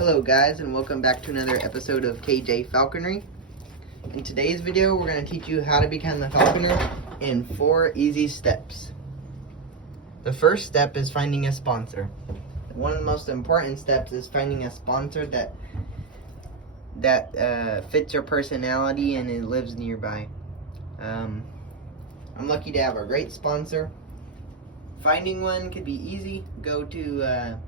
Hello guys, and welcome back to another episode of KJ Falconry. In today's video we're going to teach you how to become a falconer in 4 easy steps. The first step is finding a sponsor. One of the most important steps is finding a sponsor that fits your personality and it lives nearby. I'm lucky to have a great sponsor. Finding one could be easy. Go to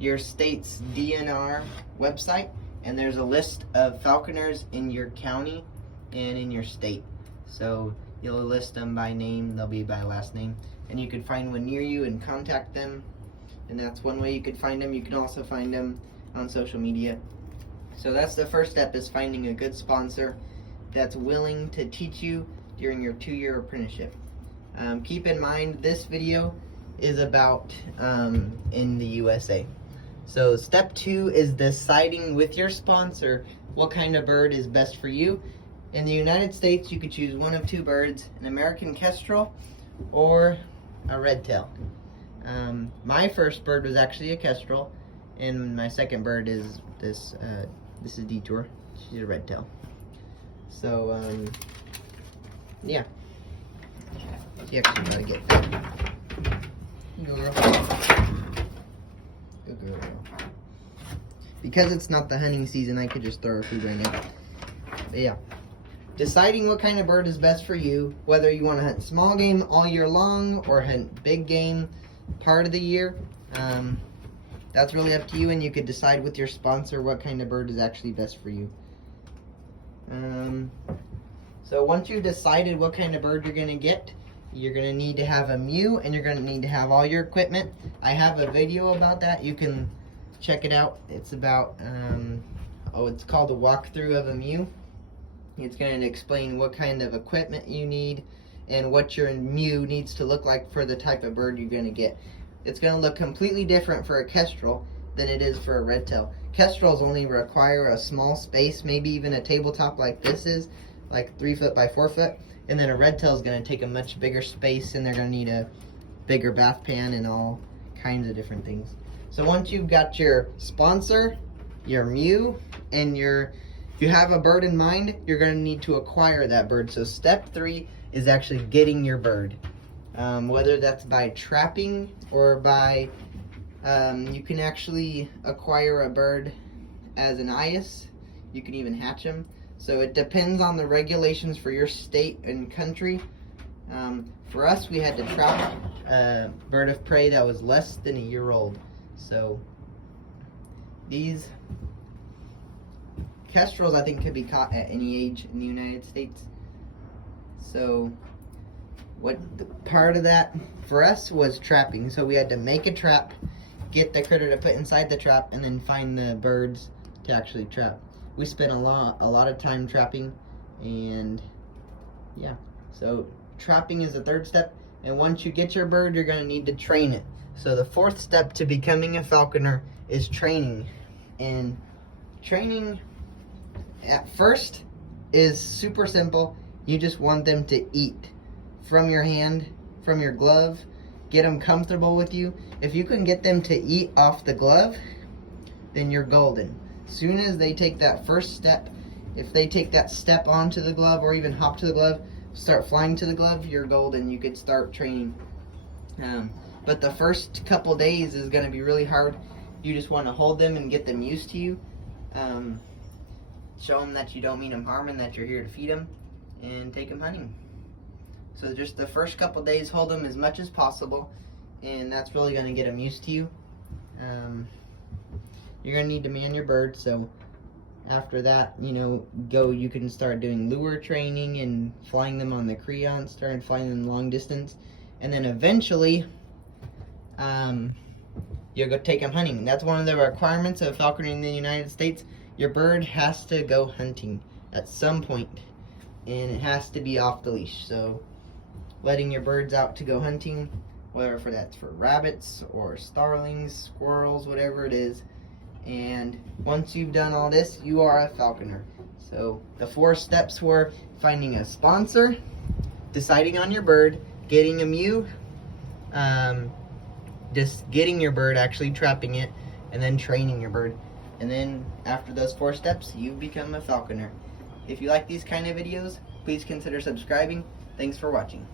your state's DNR website, and there's a list of falconers in your county and in your state. So you'll list them by name, they'll be by last name, and you can find one near you and contact them. And that's one way you could find them. You can also find them on social media. So that's the first step, is finding a good sponsor that's willing to teach you during your 2-year apprenticeship. Keep in mind this video is about in the USA. So step 2 is deciding with your sponsor what kind of bird is best for you. In the United States, you could choose one of 2 birds, an American kestrel or a red tail. My first bird was actually a kestrel, and my second bird is this is Detour. She's a red tail. So yeah, she actually gotta get that. Go girl. Good girl. Because it's not the hunting season, I could just throw her food right now. But yeah, deciding what kind of bird is best for you, whether you want to hunt small game all year long or hunt big game part of the year, that's really up to you, and you could decide with your sponsor what kind of bird is actually best for you. So once you've decided what kind of bird you're going to get, you're going to need to have a mew, and you're going to need to have all your equipment. I have a video about that. You can check it out. It's about, it's called a walkthrough of a mew. It's going to explain what kind of equipment you need and what your mew needs to look like for the type of bird you're going to get. It's going to look completely different for a kestrel than it is for a red tail. Kestrels only require a small space, maybe even a tabletop like this is, like 3 foot by 4 foot. And then a red tail is going to take a much bigger space, and they're going to need a bigger bath pan and all kinds of different things. So once you've got your sponsor, your mew, and you have a bird in mind, you're going to need to acquire that bird. So step 3 is actually getting your bird. Whether that's by trapping or by, you can actually acquire a bird as an eyas. You can even hatch them. So it depends on the regulations for your state and country. For us, we had to trap a bird of prey that was less than a year old. So these kestrels, I think, could be caught at any age in the United States. So part of that for us was trapping. So we had to make a trap, get the critter to put inside the trap, and then find the birds to actually trap. We spent a lot of time trapping, and yeah, so trapping is the 3rd step. And once you get your bird, you're going to need to train it. So the 4th step to becoming a falconer is training. And training at first is super simple. You just want them to eat from your hand, from your glove. Get them comfortable with you. If you can get them to eat off the glove, then you're golden. Soon as they take that first step, if they take that step onto the glove or even hop to the glove, start flying to the glove, you're golden. You could start training. But the first couple days is going to be really hard. You just want to hold them and get them used to you. Show them that you don't mean them harm and that you're here to feed them, and take them hunting. So just the first couple days, hold them as much as possible, and that's really going to get them used to you. You're going to need to man your bird, so after that, you can start doing lure training and flying them on the creance, start flying them long distance, and then eventually, you'll go take them hunting. That's one of the requirements of falconry in the United States. Your bird has to go hunting at some point, and it has to be off the leash. So letting your birds out to go hunting, whether that's for rabbits or starlings, squirrels, whatever it is. And once you've done all this, you are a falconer. So the 4 steps were finding a sponsor, deciding on your bird, getting a mew, just getting your bird, actually trapping it, and then training your bird. And then after those 4 steps, you've become a falconer. If you like these kind of videos, please consider subscribing. Thanks for watching.